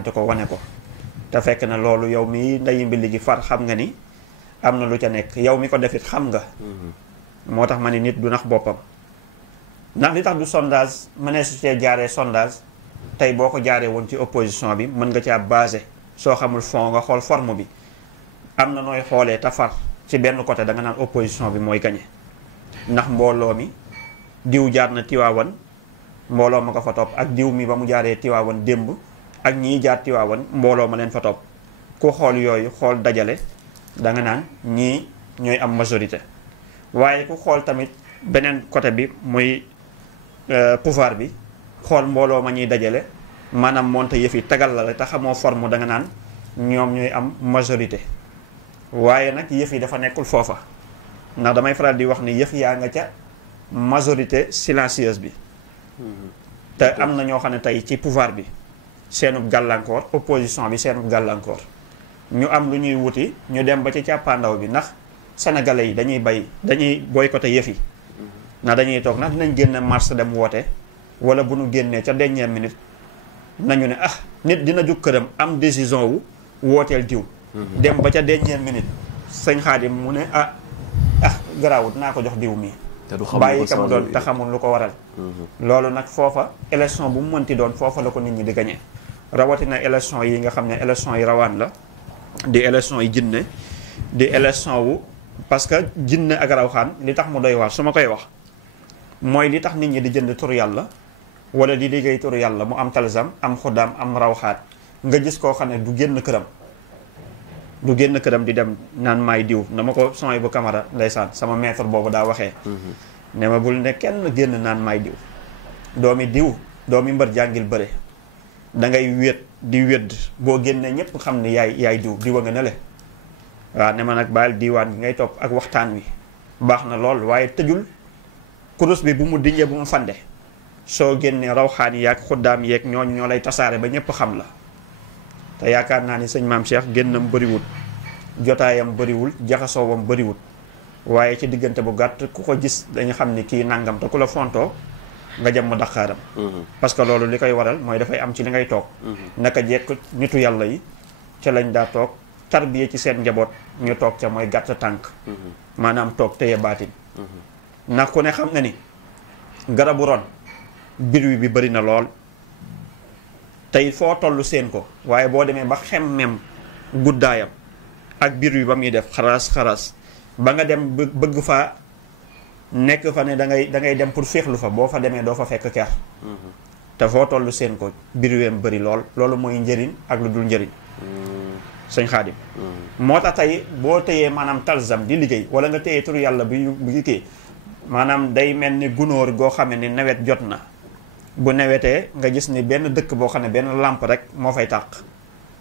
te ko wane ko te fekk na loolu yow mi ndeyi mbi gi far xam nga ni am na lu ca nekk yow mi ko defit xam nga moo tax ma ni nit du nax boppam ndax li tax du sondage mënee su cee jaaree sondage tey boo ko jaaree woon ci opposition bi mën nga caa basé soo xamul fond nga xool forme bi am na nooy xoolee te far ci benn côté da nga naan opposition bi mooy gañe ndax mbooloo mi diw jaar na Tiwaawan mbooloo ma ko fa topp ak diw mi ba mu jaaree Tiwaawan démb ak ñii jaar Tiwaawan mbooloo ma leen fa topp ku xool yooyu xool dajale da nga naan ñii ñooy am majorité waaye ku xool tamit beneen côté bi muy pouvoir bi xool mbooloo ma ñuy dajale maanaam monte yëf yi tagal la te xamoo forme da nga naan ñoom ñooy am majorité waaye nag yëf yi dafa nekkul foofa ndax damay faral di wax ni yëf yaa nga ca majorité silencieuse bi te am na ñoo xam ne tey ci pouvoir bi seenub gàllankoor opposition bi seenub gàllankoor ñu am lu ñuy wuti ñu dem ba ci càppaandaw bi ndax sénégalais yi dañuy boycotté yëf yi ndax dañuy toog ndax dinañ génn mars dem woote wala bu ñu génnee ca dernière minute nañu ne nit dina jug këram am décision wu wooteel diw dem ba ca dernière minute sëñ Xaadim mu ne garaawut naa ko jox diw mii bàyyi ka mu doon te xamul lu ko waral loolu nag foofa élection bu mu mënti doon foofa la ko nit ñi di gañe rawatina élection yi nga xam ne élection yi rawaan la di élection yi jinne di élection wu parce que jinne ak rawxaan li tax mu doy waar su ma koy wax mooy li tax nit ñi di jënd tur yàlla wala di liggéey tur yàlla mu am talsam am xuddaam am rawxaat nga gis koo xam ne du génn këram di dem naan maay diw na ma ko sony bu camara ndeysaan sama maître boobu daa waxee ne ma bul ne kenn génn naan maay diw doomi mbër jàngil bëre da ngay wéet di wédd boo génnee ñépp xam ne yaay diw a nga ne le waaw ne ma nag baal diiwaan gi ngay topp ak waxtaan wi baax na lool waaye tëjul kurus bi bu mu dinjee bu mu fande soo génnee rawxaan yi ak xuddaam yeeg ñooñu ñoo lay tasaare ba ñépp xam la te yaakaar naa ni sëñ maam Cheikh génnam bëriwul jotaayam bëriwul jaxasoowam bëriwul waaye ci diggante bu gàtt ku ko gis dañu xam ni kii nangam te ku la fontoo nga jëm mu daqaaram parce que loolu li koy waral mooy dafay am ci li ngay toog naka jekk nitu yàlla yi ca lañ daa toog tarbiye ci seen njaboot ñu toog ca mooy gàtt tànk maanaam toog téye baatin ndax ku ne xam na ni garabu ron bir bi bëri na lool tey foo toll seen ko waaye boo demee ba xemmem guddaayam ak biir wi ba muy def xaraas ba nga dem bëgg fa nekk fa ne da ngay dem pour féexlu fa boo fa demee doo fa fekk ker te foo toll seen ko biir weem bëri loolu mooy njëriñ ak lu dul njëriñ sëñ Xaadim moo tax tey boo téyee maanaam talzam di liggéey wala nga téyee turu yàlla bu kii maanaam day mel ni gunóor goo xam ne nawet jot na bu nawetee nga gis ni benn dëkk boo xam ne benn lampe rek moo fay tàq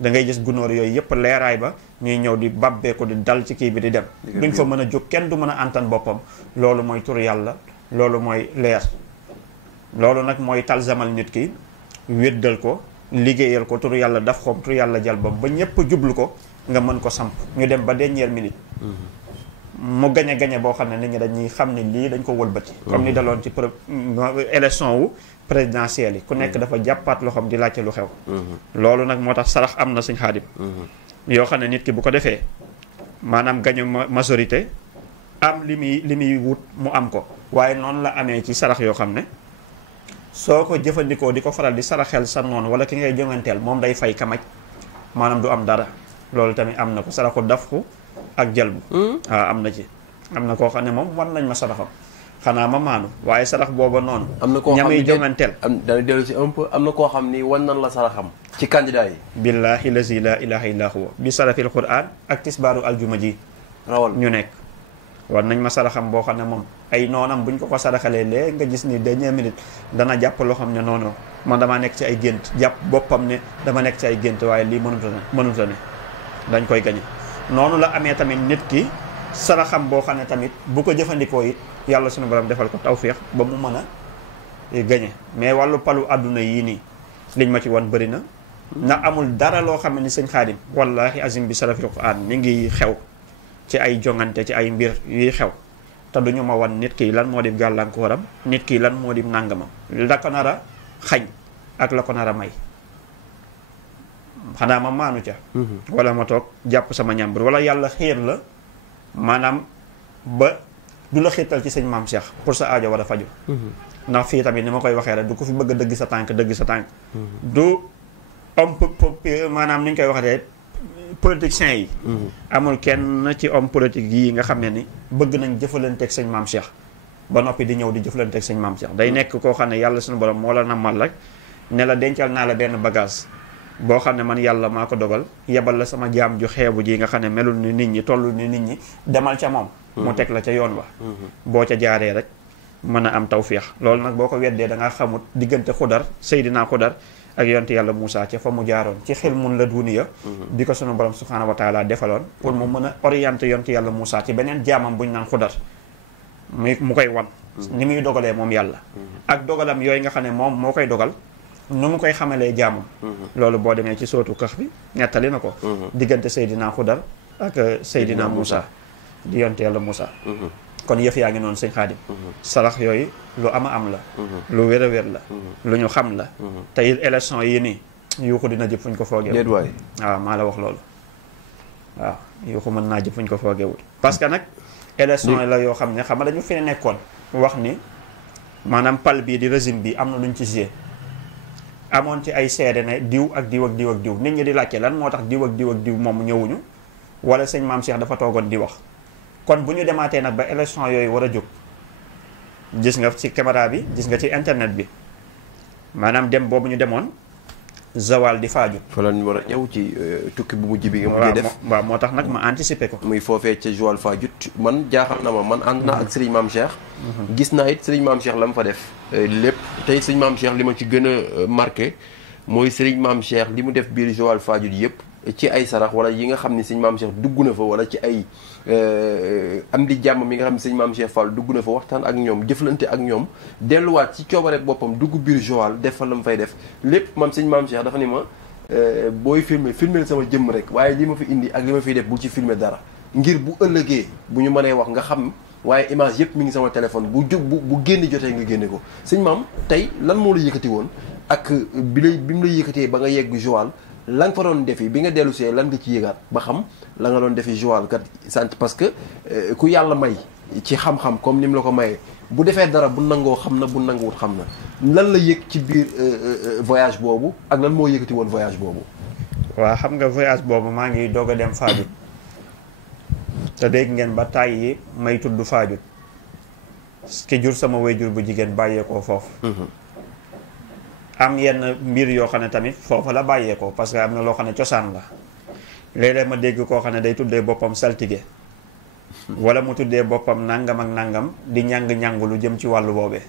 da ngay gis gunóor yooyu yëpp leeraay ba ñuy ñëw di babbeeku di dal ci kii bi di dem duñ fa mën a jóg kenn du mën a antan boppam loolu mooy tur yàlla loolu mooy leer loolu nag mooy talzamal nit ki wéddal ko liggéeyal ko tur yàlla daf xoom tur yàlla jalbam ba ñëpp jublu ko nga mën ko samp ñu dem ba dernière minute mu gañe boo xam ne nit ñi dañuy xam ne lii dañ ko wëlbati comme ni daloon ci élection wu présidentielle yi ku nekk dafa jàppaat loxoom di laajte lu xew loolu nag moo tax sarax am na sëñ Xaadim yoo xam ne nit ki bu ko defee maanaam gañu majorité am li muy wut mu am ko waaye noonu la amee ci sarax yoo xam ne soo ko jëfandikoo di ko faral di saraxel sa noonu wala ki ngay jonganteel moom day fay kamaj maanaam du am dara loolu tamit am na ko saraxu dafku ak jalbu waaw am na ci am na koo xam ne moom wan nañ ma saraxam xanaa ma maanu waaye sarax booba noonu am na koo xam ñamay jonganteel dana dellu si un peu am na koo xam ni wan nan la saraxam ci candidat yi billahi lazi la ilaha illa huwa bi sarafil quran ak tisbaaru aljuma ji rawal ñu nekk war nañ ma saraxam boo xam ne moom ay noonam buñ ko saraxalee léegi nga gis ni dernière minute dana jàpp loo xam ne noonu man damaa nekk ci ay gént jàpp boppam ne dama nekk ci ay gént waaye lii mënuta ne dañ koy gañe noonu la amee tamit nit ki saraxam boo xam ne tamit bu ko jëfandikoo it yàlla suñu borom defal ko tawféex ba mu mën a gañe mais wàllu palu àdduna yii nii liñ ma ci wan bëri na ndax amul dara loo xam ne ni sëñ Xaadim wallahi azim bi sarafil quran mi ngi xew ci ay jongante ci ay mbir yuy xew te duñu ma wan nit ki lan moo di gàllankooram nit ki lan moo di nàngamam la ko nar a xañ ak la ko nar a may xanaa ma maanu ca wala ma toog jàpp sama ñàmbur wala yàlla xiir la maanaam ba du la xiirtal ci sëñ maam Cheikh pour sa aajo war a faju ndax fii tamit ni ma koy waxee rek du ko fi bëgg a dëgg sa tànk du homme maanaam ni ñu koy waxee politiciens yi amul kenn ci homme politique yi nga xam ne ni bëgg nañ jëfalanteeg sëñ maam Cheikh ba noppi di ñëw di jëfalanteeg sëñ maam Cheikh day nekk koo xam ne yàlla suñu borom moo la namal rek ne la dencal naa la benn bagage boo xam ne man yàlla maa ko dogal yebal la sama jaam ju xeebu ji nga xam ne melul ni nit ñi tollul ni nit ñi demal ca moom mu teg la ca yoon wa boo ca jaaree rek mën a am tawféex loolu nag boo ko weddee da ngaa xamut diggante Xudar Seydina Xudar ak yonte yàlla Moussa ca fa mu jaaroon ci xel mun la duniya bi ko sunu borom subhaanahu wa taala defaloon pour mu mën a orienté yonte yàlla Moussa ci beneen jaamam bu ñu naan Xudar mu koy wan ni muy dogalee moom yàlla ak dogalam yooyu nga xam ne moom moo koy dogal nu mu koy xamalee jaamam loolu boo demee ci sootu Kahf bi nettali na ko diggante Seydina Xudar ak Seydina Moussa di yonte yàlla Moussa kon yëf yaa ngi noonu sëñ Xaadim sarax yooyu lu ama am la lu wér a wér la lu ñu xam la te it élection yi nii yuuxu dina jëp fuñ ko foogewul waaw maa la wax loolu waaw yuuxu mën naa jëp fuñ ko foogewul parce que nag élection yi la yoo xam ne xam nga dañu fi nekkoon wax ni maanaam pal bii di régime bi am na luñ ci gisee amoon ci ay seede ne diw ak diw ak diw ak diw nit ñi di laajte lan moo tax diw ak diw ak diw moom ñëwuñu wala sëñ maam Cheikh dafa toogoon di wax kon bu ñu demaatee nag ba élection yooyu war a jóg gis nga ci caméra bi gis nga ci internet bi maanaam dem boobu ñu demoon Zawal di Fadiouth fa la ñu war a ñëw ci tukki bu mujj bi nga mujjee def waaw moo tax nag ma anticiper ko muy foofee ca Joal Fadiouth man jaaxal na ma man ànd naa ak Serigne Mame Cheikh gis naa it Serigne Mame Cheikh la mu fa def lépp tey Serigne Mame Cheikh li ma ci gën a marqué mooy Serigne Mame Cheikh li mu def biir Joal Fadiouth yëpp ci ay sarax wala yi nga xam ne Serigne Mame Cheikh dugg na fa wala ci ay am di jàmm mi nga xam ne Serigne Mame Cheikh Fall dugg na fa waxtaan ak ñoom jëflante ak ñoom delluwaat ci coobare boppam dugg biir Joal def fa la mu fay def lépp man Serigne Mame Cheikh dafa ni ma booy filmer sama jëmm rek waaye li ma fi indi ak li ma fiy def bu ci filmer dara ngir bu ëllëgee bu ñu mënee wax nga xam waaye image yëpp mi ngi sama téléphone bu jóg bu génn jotee nga génne ko Serigne Mame tey lan moo la yëkkati woon ak bi mu la yëkkatee ba nga yegg Joal la nga fa doon defi bi nga dellu see lan nga ci yëgaat ba xam la nga doon defi Joal kat sant parce que ku yàlla may ci xam-xam comme ni mu la ko mayee bu defee dara bu nangoo xam na bu nanguwut xam na lan la yëg ci biir voyage boobu ak lan moo yëkkati woon voyage boobu. waaw xam nga voyage boobu maa ngi doog a dem Fadiouth te dégg ngeen ba tàyyi may tudd Fadiouth ki jur sama waajur bu jigéen bàyyeekoo foofu. am yenn mbir yoo xam ne tamit foofa la bàyyeekoo parce que am na loo xam ne cosaan la léeg-léeg ma dégg koo xam ne day tuddee boppam saltige wala mu tuddee boppam nangam ak nangam di ñàng-ñàng lu jëm ci wàllu boobee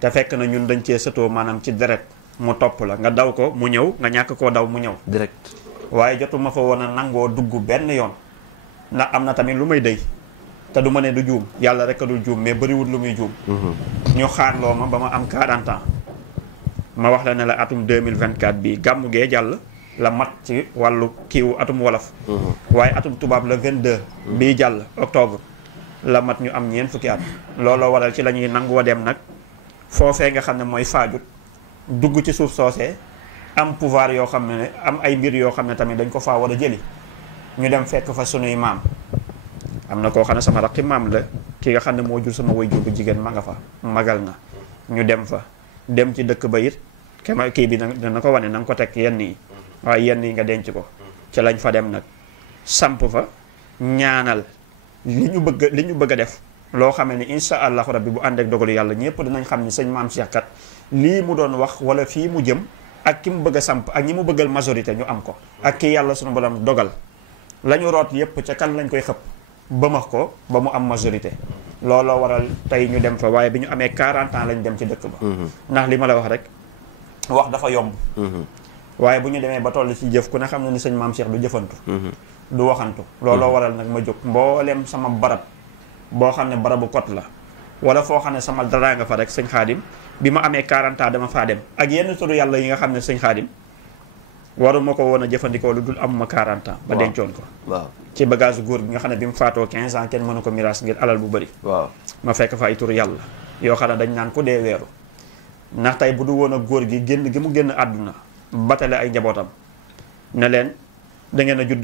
te fekk na ñun dañ cee sëtoo maanaam ci deret mu topp la nga daw ko mu ñëw nga ñàkk koo daw mu ñëw direct waaye jotuma fa woon a nangoo dugg benn yoon ndax am na tamit lu may dëy te du ma ne du juum yàlla rek a dul juum mais bëriwul lu muy juum ñu xaarloo ma ba ma am 40 ans ma wax la ne la atum 2024 bi gàmmu gee jàll la mat ci wàllu kiiwu atum wolof waaye atum tubaab la 22 bii jàll octobre la mat ñu am ñeent fukki at looloo waral ci la ñuy nangoo dem nag foofee nga xam ne mooy Fadiouth dugg ci suuf soosee am pouvoir yoo xam ne am ay mbir yoo xam ne tamit dañ ko faa war a jëli ñu dem fekk fa sunuy maam am na koo xam ne sama rakki maam la ki nga xam ne moo jur sama waajur bu jigéen ma nga fa magal na ñu dem fa dem ci dëkk ba it kii bi dana ko wane na nga ko teg yenn yi waaye yenn yi nga denc ko ci lañ fa dem nag samp fa ñaanal li ñu bëgg a def loo xamee ni insha allahu rabbi bu ànd ak dogalu yàlla ñëpp dinañ xam ni sëñ Mame Cheikh kat lii mu doon wax wala fii mu jëm ak ki mu bëgg a samp ak ñi mu bëggal majorité ñu am ko ak kii yàlla sunu borom dogal la ñu root yëpp ca kan lañ koy xëpp ba max ko ba mu am majorité looloo waral tey ñu dem fa waaye bi ñu amee 40 ans lañ dem ci dëkk ba ndax li ma la wax rek wax dafa yomb waaye bu ñu demee ba toll ci jëf ku ne xam na ni sëñ Mame Cheikh du jëfantu du waxantu looloo waral nag ma jóg mboolem sama barab boo xam ne barabu kot la wala foo xam ne sama dara nga fa rek sëñ Xaadim bi ma amee 40 ans dama faa dem ak yenn turu yàlla yi nga xam ne sëñ Xaadim waruma ko woon a jëfandikoo lu dul amuma 40 ans ba dencoon ko waaw ci bagage góor bi nga xam ne bi mu faatoo 15 ans kenn mënu ko miraas ngir alal bu bëri waaw ma fekk fa ay turu yàlla yoo xam ne dañ naan ku dee weeru ndax tey bu du woon a góor gi génn gi mu génn àdduna batale ay njabootam ne leen da ngeen a judd